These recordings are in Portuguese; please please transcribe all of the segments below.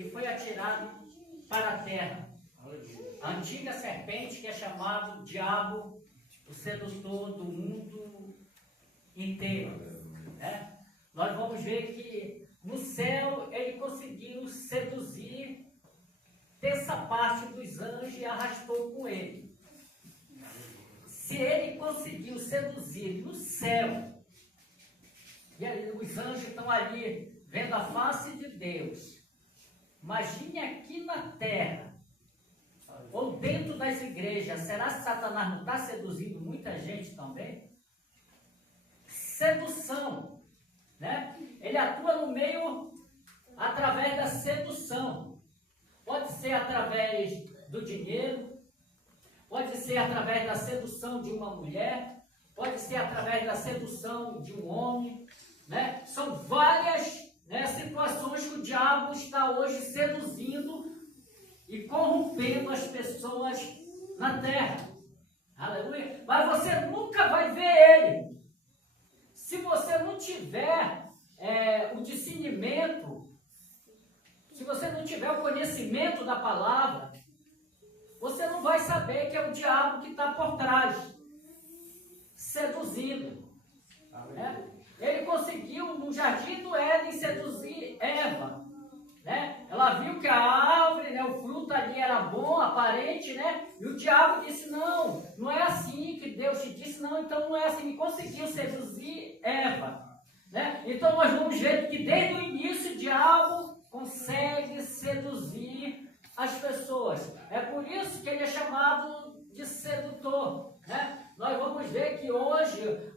e foi atirado para a terra. A antiga serpente, que é chamado Diabo, o sedutor do mundo inteiro. Né? Nós vamos ver que no céu ele conseguiu seduzir terça parte dos anjos e arrastou com ele. Se ele conseguiu seduzir no céu, e aí os anjos estão ali vendo a face de Deus, imagine aqui na terra, ou dentro das igrejas, será que Satanás não está seduzindo muita gente também? Sedução, né? Ele atua no meio através da sedução. Pode ser através do dinheiro, pode ser através da sedução de uma mulher, pode ser através da sedução de um homem, né? São várias, né, situações que o diabo está hoje seduzindo e corrompendo as pessoas na terra. Aleluia. Mas você nunca vai ver ele. Se você não tiver o discernimento, se você não tiver o conhecimento da palavra, você não vai saber que é o diabo que está por trás, seduzindo. Né? Ele conseguiu no jardim do Éden seduzir Eva. Né? Ela viu que a árvore, né, o fruto ali era bom, aparente, né? E o diabo disse, não, não é assim que Deus te disse, não, então não é assim. E conseguiu seduzir Eva. Né? Então nós vamos ver que desde o início o diabo consegue seduzir as pessoas. É por isso que ele é chamado de sedutor. Né? Nós vamos ver que hoje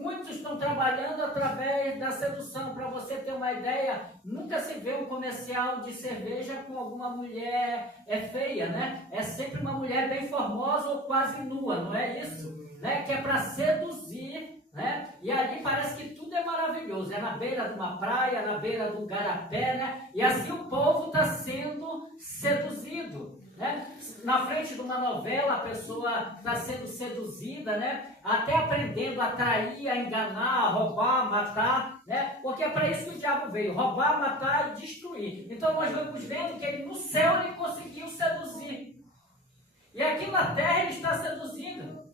muitos estão trabalhando através da sedução. Para você ter uma ideia, nunca se vê um comercial de cerveja com alguma mulher feia, né? É sempre uma mulher bem formosa ou quase nua, não é isso? Né? Que é para seduzir, né? E ali parece que tudo é maravilhoso. É na beira de uma praia, na beira de um garapé, né? E assim o povo está sendo seduzido. Né? Na frente de uma novela, a pessoa está sendo seduzida, né? Até aprendendo a trair, a enganar, a roubar, a matar, né? Porque é para isso que o diabo veio, roubar, matar e destruir. Então nós vamos vendo que ele no céu ele conseguiu seduzir. E aqui na terra ele está seduzindo.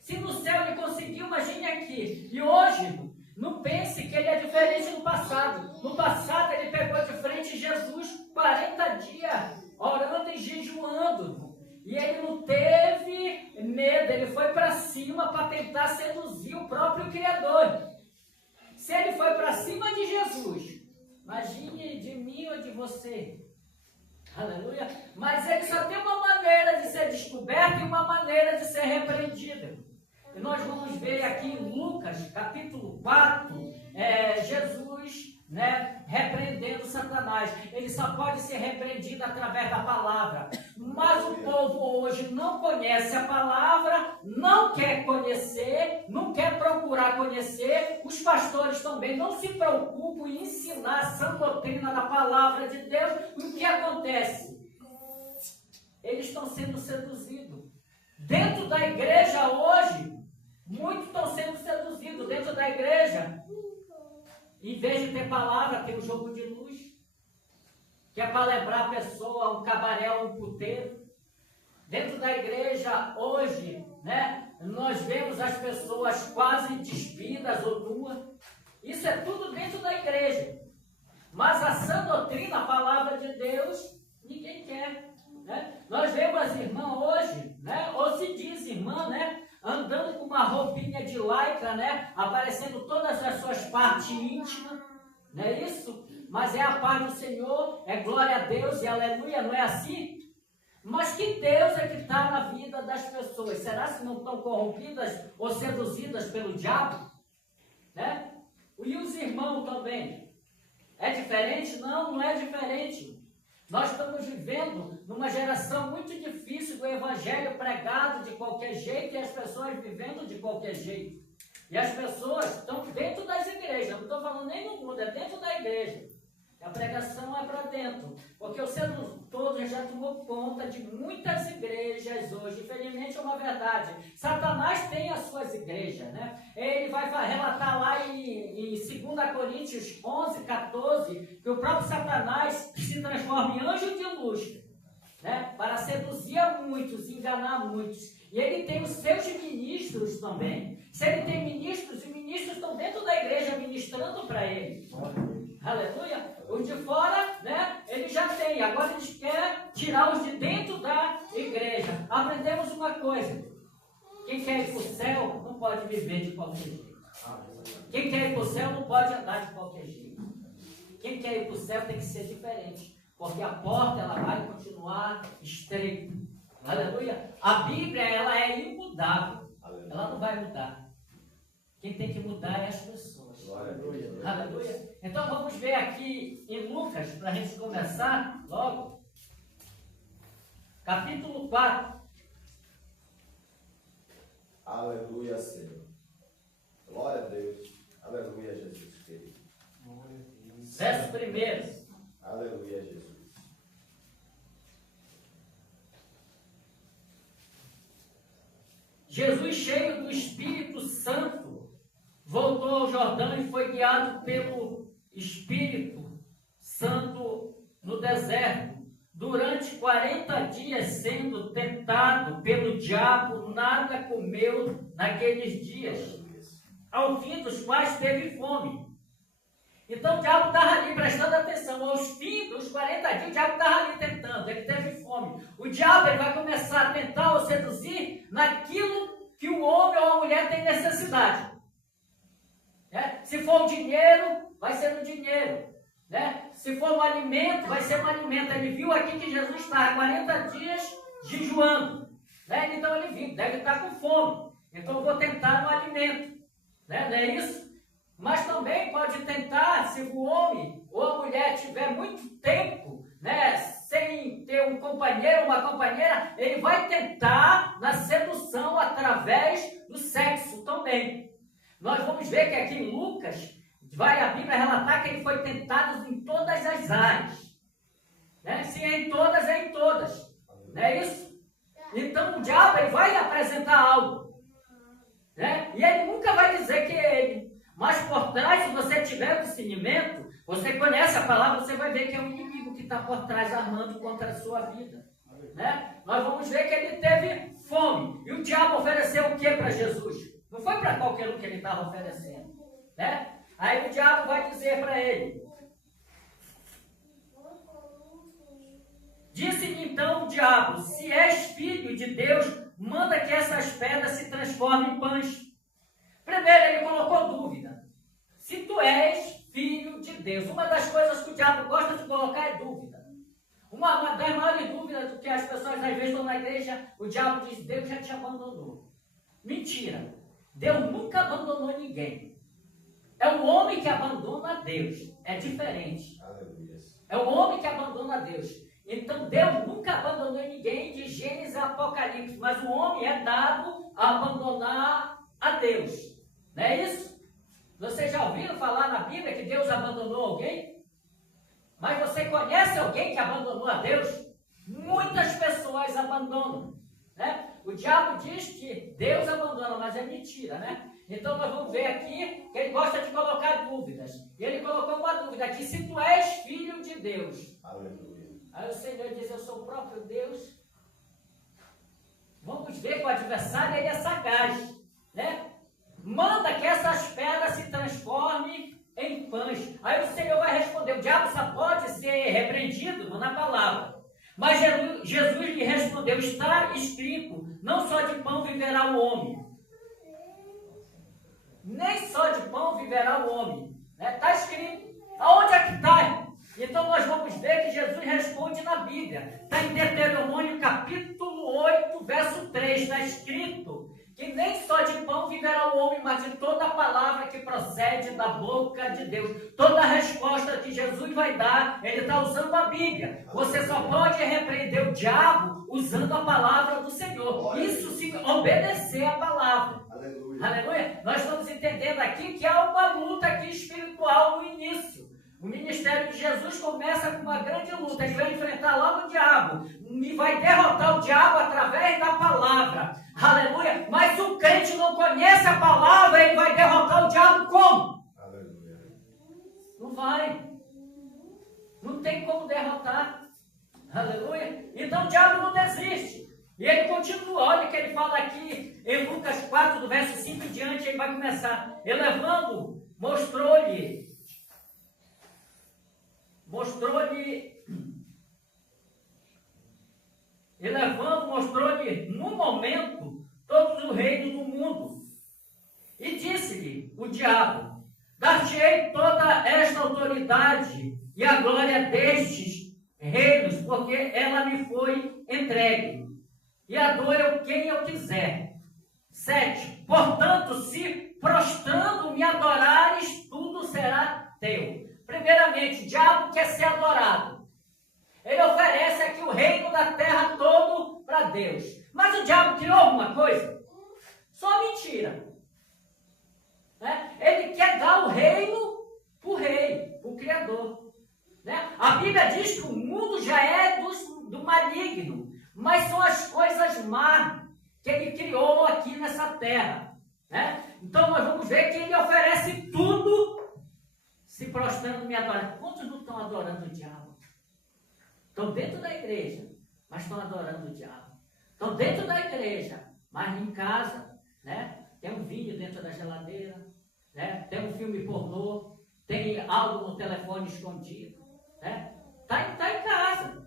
Se no céu ele conseguiu, imagine aqui. E hoje, não pense que ele é diferente do passado. No passado ele pegou de frente Jesus 40 dias. Orando e jejuando. E ele não teve medo, ele foi para cima para tentar seduzir o próprio Criador. Se ele foi para cima de Jesus, imagine de mim ou de você. Aleluia. Mas ele só tem uma maneira de ser descoberto e uma maneira de ser repreendido. E nós vamos ver aqui em Lucas, capítulo 4, Jesus, né, repreendendo Satanás. Ele só pode ser repreendido através da palavra. Mas o povo hoje não conhece a palavra, não quer conhecer, não quer procurar conhecer. Os pastores também não se preocupam em ensinar a sã doutrina da palavra de Deus. O que acontece? Eles estão sendo seduzidos. Dentro da igreja hoje, muitos estão sendo seduzidos. Dentro da igreja, em vez de ter palavra, tem um jogo de luz, que é para lembrar a pessoa, um cabaré, um puteiro. Dentro da igreja, hoje, né, nós vemos as pessoas quase despidas ou nuas. Isso é tudo dentro da igreja. Mas a sã doutrina, a palavra de Deus, ninguém quer. Né? Nós vemos as irmãs hoje, né, ou se diz irmã, né, andando com uma roupinha de lycra, né? Aparecendo todas as suas partes íntimas, não é isso? Mas é a paz do Senhor, é glória a Deus e aleluia, não é assim? Mas que Deus é que está na vida das pessoas? Será que não estão corrompidas ou seduzidas pelo diabo? Né? E os irmãos também? É diferente? Não, não é diferente. Nós estamos vivendo numa geração muito difícil do evangelho pregado de qualquer jeito e as pessoas vivendo de qualquer jeito. E as pessoas estão dentro das igrejas, não estou falando nem no mundo, é dentro da igreja. A pregação é para dentro, porque o sedutor já tomou conta de muitas igrejas hoje. Infelizmente é uma a verdade. Satanás tem as suas igrejas, né? Ele vai relatar lá em 2 Coríntios 11, 14, que o próprio Satanás se transforma em anjo de luz, né? Para seduzir a muitos, enganar muitos. E ele tem os seus ministros também. Se ele tem ministros, os ministros estão dentro da igreja ministrando para ele. Aleluia. Os de fora, né, ele já tem. Agora ele quer tirar os de dentro da igreja. Aprendemos uma coisa. Quem quer ir para o céu não pode viver de qualquer jeito. Quem quer ir para o céu não pode andar de qualquer jeito. Quem quer ir para o céu tem que ser diferente. Porque a porta ela vai continuar estreita. Aleluia. A Bíblia ela é imutável. Ela não vai mudar. Quem tem que mudar é as pessoas. Aleluia. Aleluia. Então vamos ver aqui em Lucas, para a gente começar logo. Capítulo 4. Aleluia, Senhor. Glória a Deus. Aleluia, Jesus querido. Verso 1. Aleluia, Jesus. Jesus, cheio do Espírito Santo, voltou ao Jordão e foi guiado pelo Espírito Santo no deserto. Durante 40 dias sendo tentado pelo diabo, nada comeu naqueles dias, ao fim dos quais teve fome. Então o diabo estava ali prestando atenção. Aos fins dos 40 dias, o diabo estava ali tentando, ele teve fome. O diabo ele vai começar a tentar ou seduzir naquilo que o homem ou a mulher tem necessidade. Se for o dinheiro, vai ser no dinheiro. Se for um alimento, vai ser um alimento. Ele viu aqui que Jesus estava 40 dias jejuando. Então ele viu, deve estar com fome. Então eu vou tentar no alimento. Não é isso? Mas também pode tentar, se o homem ou a mulher tiver muito tempo, sem ter um companheiro ou uma companheira, ele vai tentar na sedução através do sexo também. Nós vamos ver que aqui em Lucas, a Bíblia relatar que ele foi tentado em todas as áreas. Se é em todas, é em todas. Não é isso? Então o diabo ele vai apresentar algo. E ele nunca vai dizer que é ele. Mas por trás, se você tiver o discernimento, você conhece a palavra, você vai ver que é o inimigo que está por trás armando contra a sua vida. Nós vamos ver que ele teve fome. E o diabo ofereceu o que para Jesus? Não foi para qualquer um que ele estava oferecendo. Aí o diabo vai dizer para ele. Disse-lhe então o diabo: se és filho de Deus, manda que essas pedras se transformem em pães. Primeiro ele colocou dúvida. Se tu és filho de Deus. Uma das coisas que o diabo gosta de colocar é dúvida. Uma das maiores dúvidas que as pessoas às vezes estão na igreja, o diabo diz: Deus já te abandonou. Mentira. Deus nunca abandonou ninguém. É o homem que abandona Deus. É diferente. É o homem que abandona Deus. Então Deus nunca abandonou ninguém de Gênesis a Apocalipse. Mas o homem é dado a abandonar a Deus. Não é isso? Vocês já ouviram falar na Bíblia que Deus abandonou alguém? Mas você conhece alguém que abandonou a Deus? Muitas pessoas abandonam. O diabo diz que Deus abandona, mas é mentira, Então nós vamos ver aqui que ele gosta de colocar dúvidas. E ele colocou uma dúvida aqui: se tu és filho de Deus. Aleluia. Aí o Senhor diz: eu sou o próprio Deus. Vamos ver que o adversário ele é sagaz, Manda que essas pedras se transformem em pães. Aí o Senhor vai responder. O diabo só pode ser repreendido na palavra. Mas Jesus lhe respondeu: está escrito, não só de pão viverá o homem. Nem só de pão viverá o homem. Está escrito. Aonde é que está? Então nós vamos ver que Jesus responde na Bíblia. Está em Deuteronômio capítulo 8, verso 3. Está escrito que nem só de pão viverá o homem, mas de toda a palavra que procede da boca de Deus. Toda a resposta que Jesus vai dar, ele está usando a Bíblia. Você só pode repreender o diabo usando a palavra do Senhor. Isso se obedecer à palavra. Aleluia. Aleluia. Nós estamos entendendo aqui que há uma luta aqui espiritual no início. O ministério de Jesus começa com uma grande luta. Ele vai enfrentar logo o diabo. E vai derrotar o diabo através da a palavra. Aleluia. Mas se o crente não conhece a palavra, ele vai derrotar o diabo como? Aleluia. Não vai. Não tem como derrotar. Aleluia. Então o diabo não desiste. E ele continua. Olha o que ele fala aqui em Lucas 4, do verso 5 em diante. Ele vai começar. Elevando, mostrou-lhe no momento todos os reinos do mundo. E disse-lhe o diabo: dar-te-ei toda esta autoridade e a glória destes reinos, porque ela me foi entregue, e a dou eu quem eu quiser. 7. Portanto, se prostrando me adorares, tudo será teu. Primeiramente, o diabo quer ser adorado. Ele oferece aqui o reino da terra todo para Deus. Mas o diabo criou alguma coisa? Só mentira. Né? Ele quer dar o reino para o rei, para o Criador. Né? A Bíblia diz que o mundo já é do maligno, mas são as coisas más que ele criou aqui nessa terra. Né? Então nós vamos ver que ele oferece tudo se prostrando me adorando. Quantos não estão adorando o diabo? Estão dentro da igreja, mas estão adorando o diabo. Estão dentro da igreja, mas em casa, né? Tem um vinho dentro da geladeira, né? Tem um filme pornô, tem algo no telefone escondido, né? Tá em casa,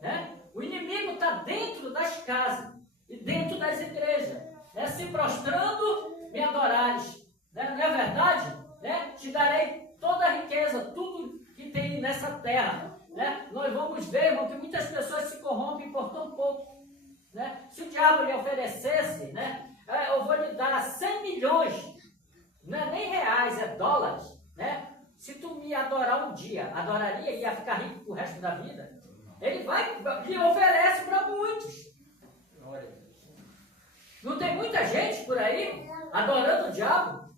né? O inimigo está dentro das casas e dentro das igrejas, né? Se prostrando me adorares, né? Não é verdade? Né? Te darei toda a riqueza, tudo que tem nessa terra. Né? Nós vamos ver, irmão, que muitas pessoas se corrompem por tão pouco. Né? Se o diabo lhe oferecesse, né? Eu vou lhe dar 100 milhões, não é nem reais, é dólares. Né? Se tu me adorar um dia, adoraria e ia ficar rico pro resto da vida? Ele lhe oferece para muitos. Não tem muita gente por aí adorando o diabo?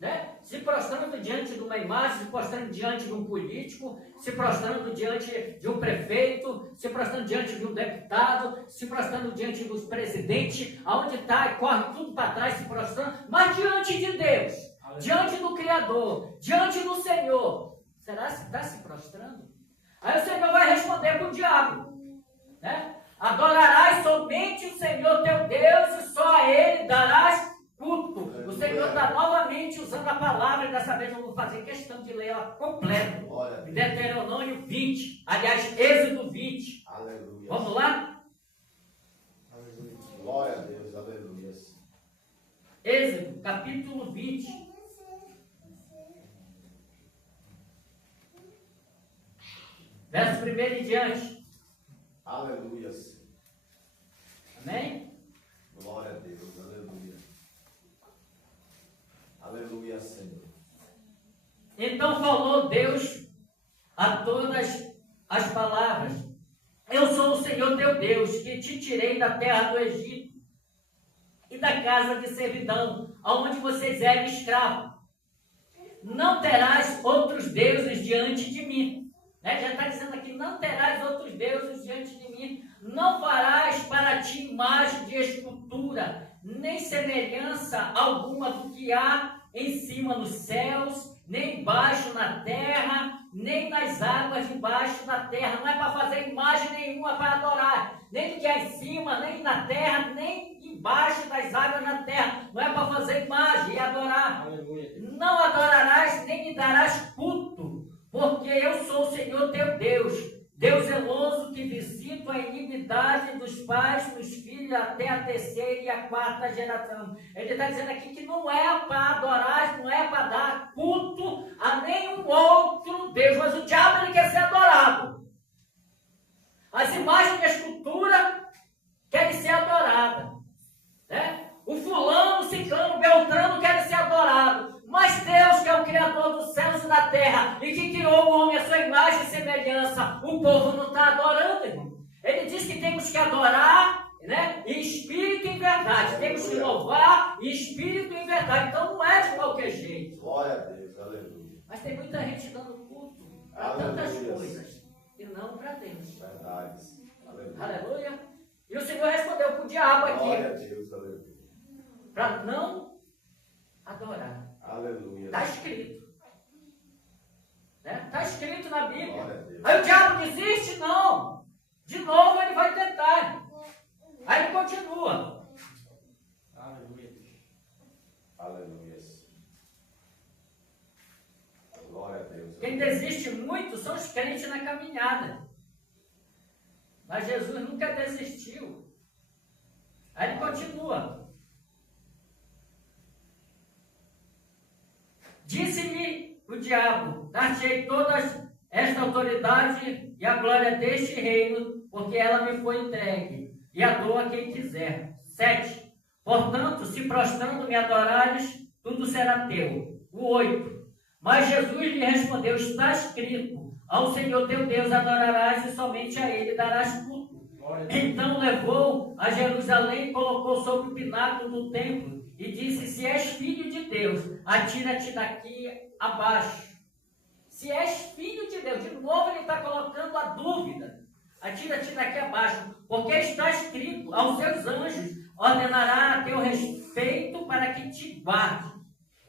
Né? Se prostrando diante de uma imagem, se prostrando diante de um político, se prostrando diante de um prefeito, se prostrando diante de um deputado, se prostrando diante dos presidentes, aonde está, corre tudo para trás, se prostrando, mas diante de Deus, diante do Criador, diante do Senhor. Será que está se prostrando? Aí o Senhor vai responder para o diabo, né? Adorarás somente o Senhor teu Deus e só a Ele darás culto. O Senhor está novamente usando a palavra, e dessa vez eu vou fazer questão de ler ela completa. Deuteronômio 20, aliás, Êxodo 20. Aleluia. Vamos lá? Aleluia. Glória a Deus, aleluia. Êxodo, capítulo 20. Verso 1 em diante. Aleluia. Amém? Glória a Deus, aleluia. Aleluia, Senhor. Então falou Deus a todas as palavras: eu sou o Senhor teu Deus, que te tirei da terra do Egito e da casa de servidão, aonde vocês eram escravos. Não terás outros deuses diante de mim. Né? Já está dizendo aqui: não terás outros deuses diante de mim. Não farás para ti imagem de escultura, nem semelhança alguma do que há em cima nos céus, nem embaixo na terra, nem nas águas embaixo da terra. Não é para fazer imagem nenhuma para adorar, nem do que há em cima, nem na terra, nem embaixo das águas na terra. Não é para fazer imagem e adorar. Aleluia. Não adorarás, nem lhe darás culto, porque eu sou o Senhor teu Deus, Deus zeloso, que visita a iniquidade dos pais nos filhos até a terceira e a quarta geração. Ele está dizendo aqui que não é para adorar, não é para dar culto a nenhum outro Deus, mas o diabo ele quer ser adorado. As imagens de escultura querem ser adoradas. Né? O fulano, o ciclano, o beltrano querem ser adorados. Mas Deus, que é o Criador dos céus e da terra, e que criou o homem à sua imagem e semelhança, o povo não está adorando, irmão. Ele diz que temos que adorar, né, em espírito e em verdade. Temos que louvar em espírito e em verdade. Então não é de qualquer jeito. Glória a Deus, aleluia. Mas tem muita gente dando culto para tantas coisas, e não para Deus. Verdade. Aleluia. Aleluia. E o Senhor respondeu para o diabo. diabo aqui. Glória a Deus, aleluia. Para não adorar. Aleluia. Está escrito. Está escrito na Bíblia. Glória a Deus. Aí o diabo desiste? Não. De novo ele vai tentar. Aí ele continua. Aleluia. Aleluia. Glória a Deus. Quem desiste muito são os crentes na caminhada. Mas Jesus nunca desistiu. Aí ele continua. Disse-lhe o diabo: dar-te-ei toda esta autoridade e a glória deste reino, porque ela me foi entregue, e a dou a quem quiser. 7. Portanto, se prostrando me adorares, tudo será teu. O 8. Mas Jesus lhe respondeu: está escrito, ao Senhor teu Deus adorarás e somente a Ele darás culto. Então levou a Jerusalém e colocou sobre o pináculo do templo e disse: se és filho de Deus, atira-te daqui abaixo. Se és filho de Deus, de novo ele está colocando a dúvida. Atira-te daqui abaixo, porque está escrito: aos seus anjos ordenará a teu respeito para que te guarde,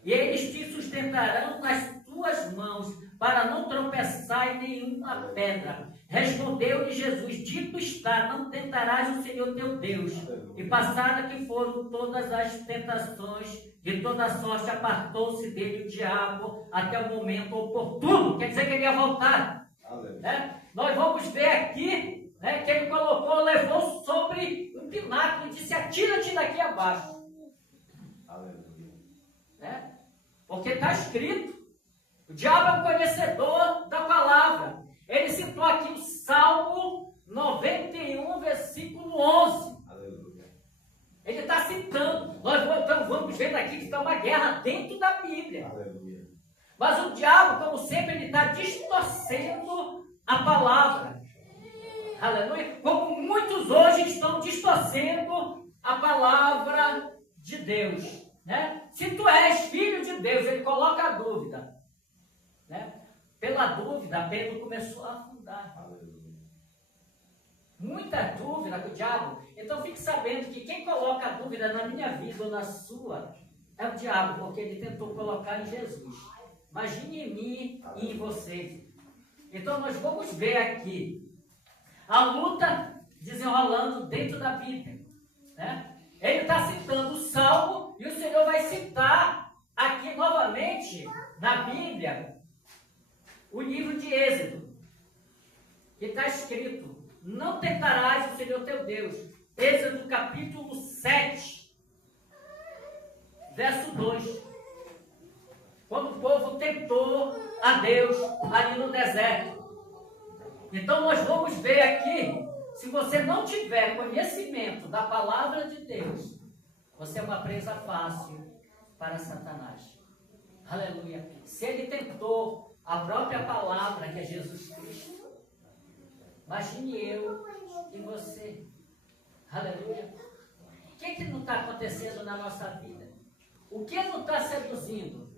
e eles te sustentarão nas tuas mãos, para não tropeçar em nenhuma pedra. Respondeu-lhe Jesus: dito está, não tentarás o Senhor teu Deus. E passada que foram todas as tentações, de toda sorte apartou-se dele o diabo até o momento oportuno. Quer dizer que ele ia voltar. Nós vamos ver aqui, que ele colocou, levou sobre um pináculo e disse: atira-te daqui abaixo. Porque está escrito. O diabo é um conhecedor da palavra. Ele citou aqui o Salmo 91, versículo 11. Aleluia. Ele está citando. Nós vamos ver daqui que está uma guerra dentro da Bíblia. Aleluia. Mas o diabo, como sempre, ele está distorcendo a palavra. Aleluia. Como muitos hoje estão distorcendo a palavra de Deus. Se tu és filho de Deus, ele coloca a dúvida. Pela dúvida, Pedro começou a afundar. Aleluia. Muita dúvida com o diabo. Então fique sabendo que quem coloca a dúvida na minha vida ou na sua é o diabo, porque ele tentou colocar em Jesus. Imagine em mim e em você. Então nós vamos ver aqui a luta desenrolando dentro da Bíblia. Ele está citando o Salmo e o Senhor vai citar aqui novamente na Bíblia o livro de Êxodo, que está escrito: não tentarás o Senhor teu Deus. Êxodo capítulo 7, verso 2. Quando o povo tentou a Deus ali no deserto. Então nós vamos ver aqui, se você não tiver conhecimento da palavra de Deus, você é uma presa fácil para Satanás. Aleluia. Se ele tentou a própria palavra, que é Jesus Cristo, imagine eu e você. Aleluia. O que não está acontecendo na nossa vida? O que não está seduzindo?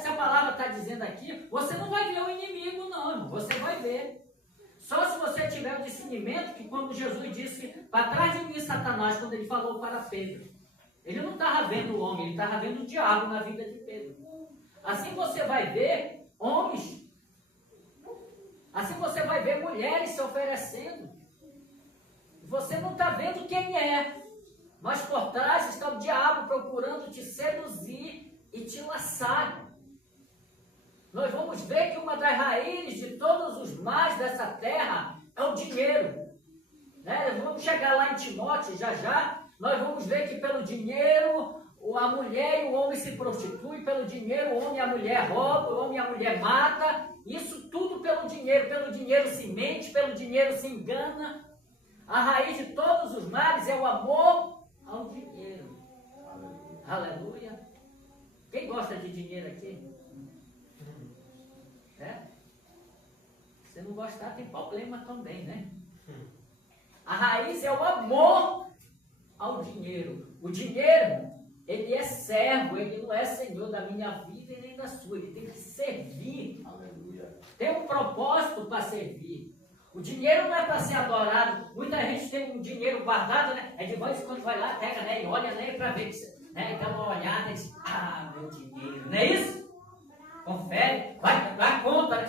Se a palavra está dizendo aqui, você não vai ver o inimigo, não. Você vai ver. Só se você tiver o discernimento, que quando Jesus disse: para trás de mim, Satanás, quando ele falou para Pedro, ele não estava vendo o homem, ele estava vendo o diabo na vida de Pedro. Assim você vai ver homens, assim você vai ver mulheres se oferecendo. Você não está vendo quem é, mas por trás está o diabo procurando te seduzir e te laçar. Nós vamos ver que uma das raízes de todos os males dessa terra é o dinheiro. Vamos chegar lá em Timóteo já. Nós vamos ver que pelo dinheiro a mulher e o homem se prostituem, pelo dinheiro o homem e a mulher roubam, o homem e a mulher matam. Isso tudo pelo dinheiro se mente, pelo dinheiro se engana. A raiz de todos os males é o amor ao dinheiro. Aleluia. Quem gosta de dinheiro aqui? Se não gostar, tem problema também, né? A raiz é o amor ao dinheiro. O dinheiro, ele é servo, ele não é senhor da minha vida e nem da sua. Ele tem que servir. Aleluia. Tem um propósito para servir. O dinheiro não é para ser adorado. Muita gente tem um dinheiro guardado, né? É de vez em quando vai lá, pega, né? E olha, né? Para ver que você, né? Dá uma olhada e diz, meu dinheiro. Não é isso? Confere. Vai à conta, né?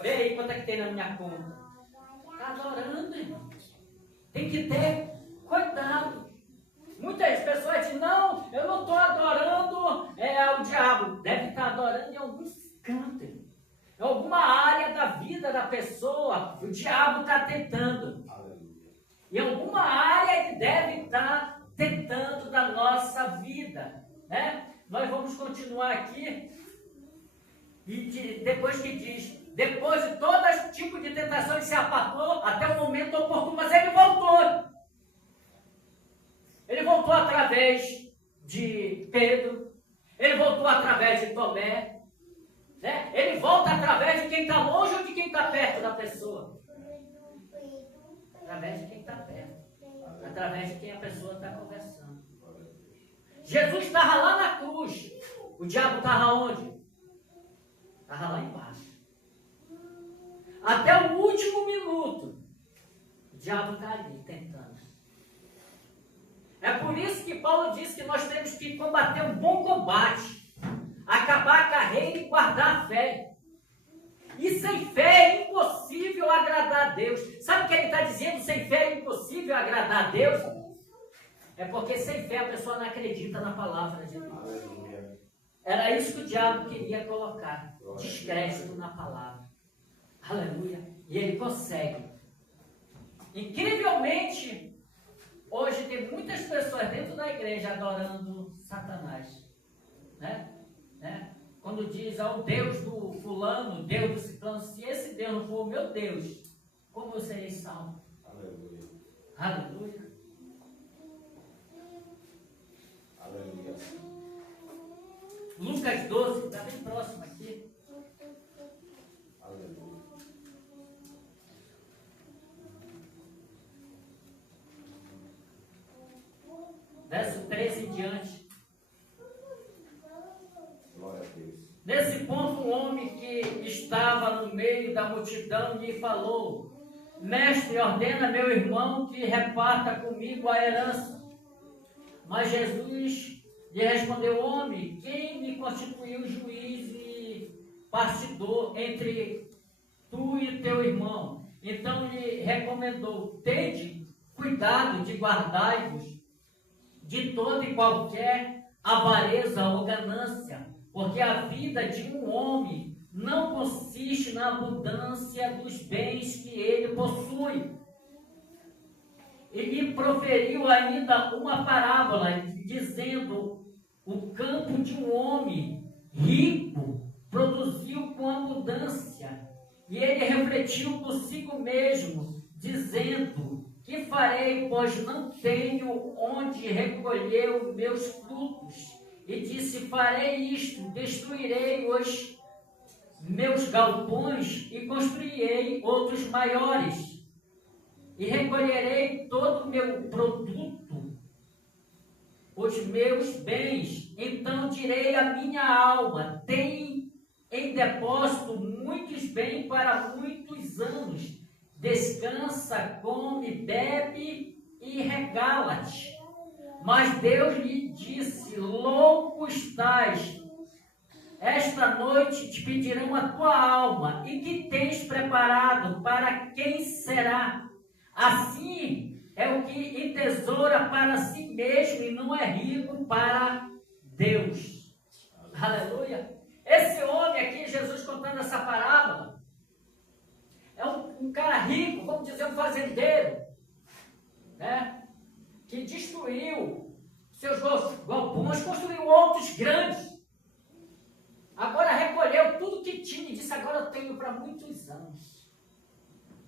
Vê aí quanto é que tem na minha conta. Está adorando, irmão. Tem que ter cuidado. Muitas pessoas dizem, não, eu não estou adorando ao diabo. Deve estar adorando em alguns cantos. Em alguma área da vida da pessoa, o diabo está tentando. Aleluia. Em alguma área ele deve estar tentando da nossa vida. Né? Nós vamos continuar aqui. E depois que diz, depois de todo tipo de tentação, ele se apartou até o momento oportuno, mas ele voltou. Ele voltou através de Pedro, ele voltou através de Tomé. Né? Ele volta através de quem está longe ou de quem está perto da pessoa? Através de quem está perto. Através de quem a pessoa está conversando. Jesus estava lá na cruz. O diabo estava onde? Estava lá embaixo. Até o último minuto, o diabo está ali tentando. É por isso que Paulo diz que nós temos que combater um bom combate. Acabar a carreira e guardar a fé. E sem fé é impossível agradar a Deus. Sabe o que ele está dizendo? Sem fé é impossível agradar a Deus? É porque sem fé a pessoa não acredita na palavra de Deus. Aleluia. Era isso que o diabo queria colocar. Descrédito na palavra. Aleluia. E ele consegue. Incrivelmente, hoje tem muitas pessoas dentro da igreja adorando Satanás. Né? Quando diz ao Deus do fulano, Deus do ciclano, se esse Deus não for o meu Deus, como eu serei salvo? Aleluia. Aleluia. Aleluia. Lucas 12, está bem próximo aqui. Aleluia. Verso 13 em diante. Glória a Deus. Nesse ponto, um homem que estava no meio da multidão lhe falou: Mestre, ordena meu irmão que reparta comigo a herança. Mas Jesus lhe respondeu: Homem, quem me constituiu juiz e partidor entre tu e teu irmão? Então lhe recomendou: Tende cuidado de guardai-vos de toda e qualquer avareza ou ganância, porque a vida de um homem não consiste na abundância dos bens que ele possui. E lhe proferiu ainda uma parábola, dizendo: o campo de um homem rico produziu com abundância. E ele refletiu consigo mesmo, dizendo: que farei, pois não tenho onde recolher os meus frutos? E disse: farei isto, destruirei os meus galpões e construirei outros maiores. E recolherei todo o meu produto, os meus bens. Então direi à minha alma: tem em depósito muitos bens para muitos anos. Descansa, come, bebe e regala-te. Mas Deus lhe disse: louco estás, esta noite te pedirão a tua alma, e que tens preparado, para quem será? Assim é o que entesoura para si mesmo e não é rico para Deus. Aleluia. Esse homem aqui, Jesus contando essa parábola, é um cara rico, vamos dizer, um fazendeiro, né? Que destruiu seus galpões, construiu outros grandes. Agora recolheu tudo que tinha e disse: agora eu tenho para muitos anos.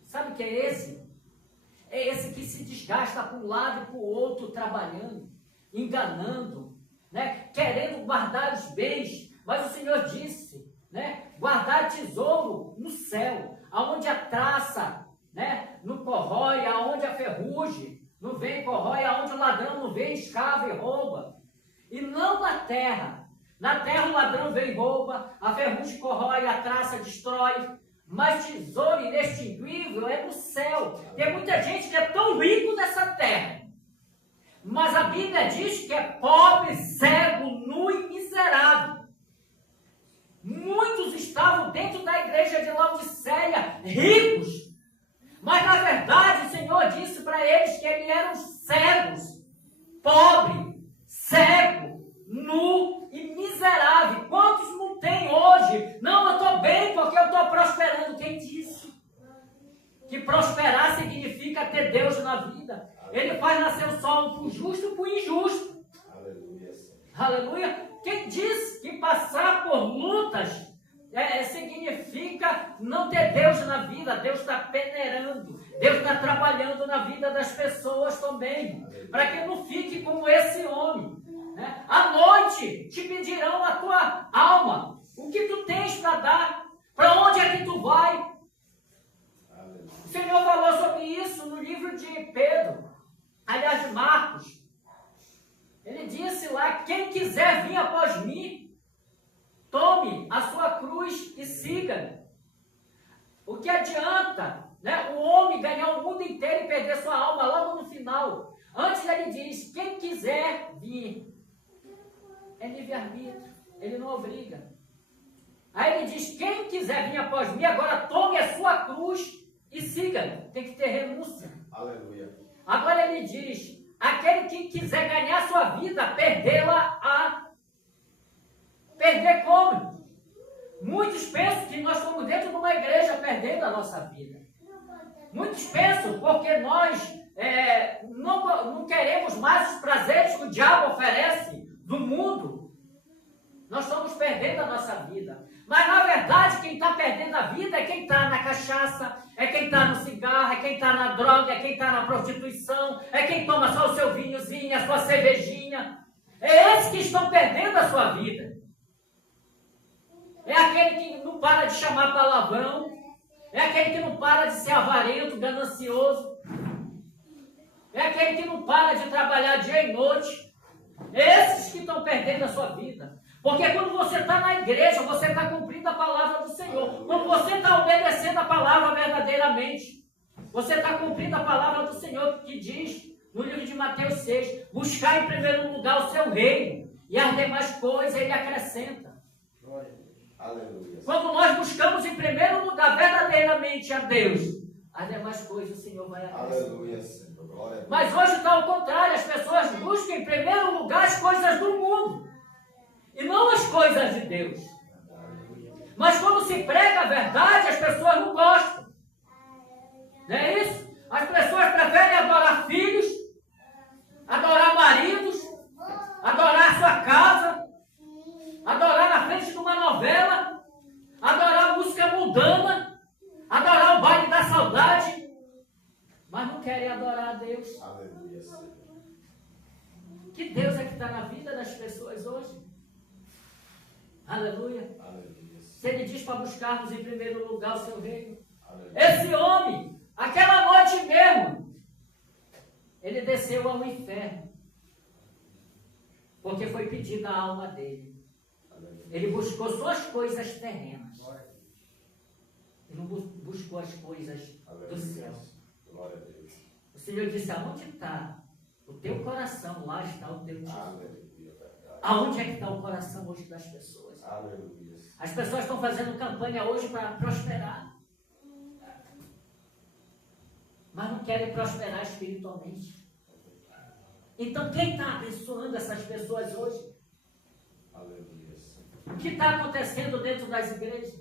Sabe o que é esse? É esse que se desgasta para um lado e para o outro, trabalhando, enganando, né? Querendo guardar os bens. Mas o Senhor disse, né? Guardar tesouro no céu, aonde a traça, né? Não corrói, aonde a ferrugem não vem, corrói, aonde o ladrão não vem, escava e rouba. E não na terra. Na terra o ladrão vem e rouba, a ferrugem corrói, a traça destrói. mas tesouro inextinguível é no céu. Tem muita gente que é tão rico nessa terra, mas a Bíblia diz que é pobre, cego, nu e miserável. Muitos estavam dentro da igreja de Laodiceia, ricos, mas na verdade o Senhor disse para eles que eles eram cegos, pobre, cego, nu e miserável. Quantos não tem hoje? Não, eu estou bem porque eu estou prosperando. Quem disse que prosperar significa ter Deus na vida? Ele faz nascer o sol para o justo e para o injusto. Aleluia. Aleluia. Quem disse que passar por lutas significa não ter Deus na vida? Deus está peneirando, Deus está trabalhando na vida das pessoas também, para que não fique como esse homem. Né? À noite te pedirão a tua alma, o que tu tens para dar, para onde é que tu vai? O Senhor falou sobre isso no livro de Pedro, aliás de Marcos. Ele disse lá: quem quiser vir após mim, tome a sua cruz e siga. O que adianta, né, o homem ganhar o mundo inteiro e perder sua alma logo no final? Antes ele diz: quem quiser vir. É livre-arbítrio, ele não obriga. Aí ele diz: quem quiser vir após mim, agora tome a sua cruz e siga. Tem que ter renúncia. Aleluia. Agora ele diz: aquele que quiser ganhar sua vida, perdê-la-á. Perder como? Muitos pensam que nós estamos dentro de uma igreja perdendo a nossa vida. Muitos pensam porque nós não queremos mais os prazeres que o diabo oferece do mundo. Nós estamos perdendo a nossa vida. Mas na verdade quem está perdendo a vida é quem está na cachaça, é quem está no cigarro, é quem está na droga, é quem está na prostituição, é quem toma só o seu vinhozinho, a sua cervejinha. É esses que estão perdendo a sua vida. É aquele que não para de chamar palavrão, é aquele que não para de ser avarento, ganancioso, é aquele que não para de trabalhar dia e noite. Esses que estão perdendo a sua vida. Porque quando você está na igreja, você está cumprindo a palavra do Senhor. Quando você está obedecendo a palavra verdadeiramente, você está cumprindo a palavra do Senhor, que diz no livro de Mateus 6, buscar em primeiro lugar o seu reino, e as demais coisas ele acrescenta. Aleluia. Quando nós buscamos em primeiro lugar verdadeiramente a Deus, as demais coisas o Senhor vai acrescentar. Aleluia, Senhor. Glória a Deus. Mas hoje está ao contrário, as pessoas buscam em primeiro lugar as coisas do mundo e não as coisas de Deus. Mas quando se prega a verdade, as pessoas não gostam. Não é isso? As pessoas preferem adorar filhos, adorar maridos, adorar a sua casa, adorar na frente de uma novela, adorar música mundana, adorar o baile da saudade, mas não querem adorar a Deus. Aleluia, Senhor. Que Deus é que está na vida das pessoas hoje? Aleluia. Aleluia. Se ele diz para buscarmos em primeiro lugar o seu reino. Aleluia. Esse homem, aquela noite mesmo, ele desceu ao inferno, porque foi pedida a alma dele. Ele buscou só as coisas terrenas. Ele não buscou as coisas do céu. Glória a Deus. O Senhor disse: aonde está o teu coração, lá está o teu tesouro. Aleluia, verdade. Aonde é que está o coração hoje das pessoas? Aleluia. As pessoas estão fazendo campanha hoje para prosperar, mas não querem prosperar espiritualmente. Então quem está abençoando essas pessoas hoje? Aleluia. O que está acontecendo dentro das igrejas?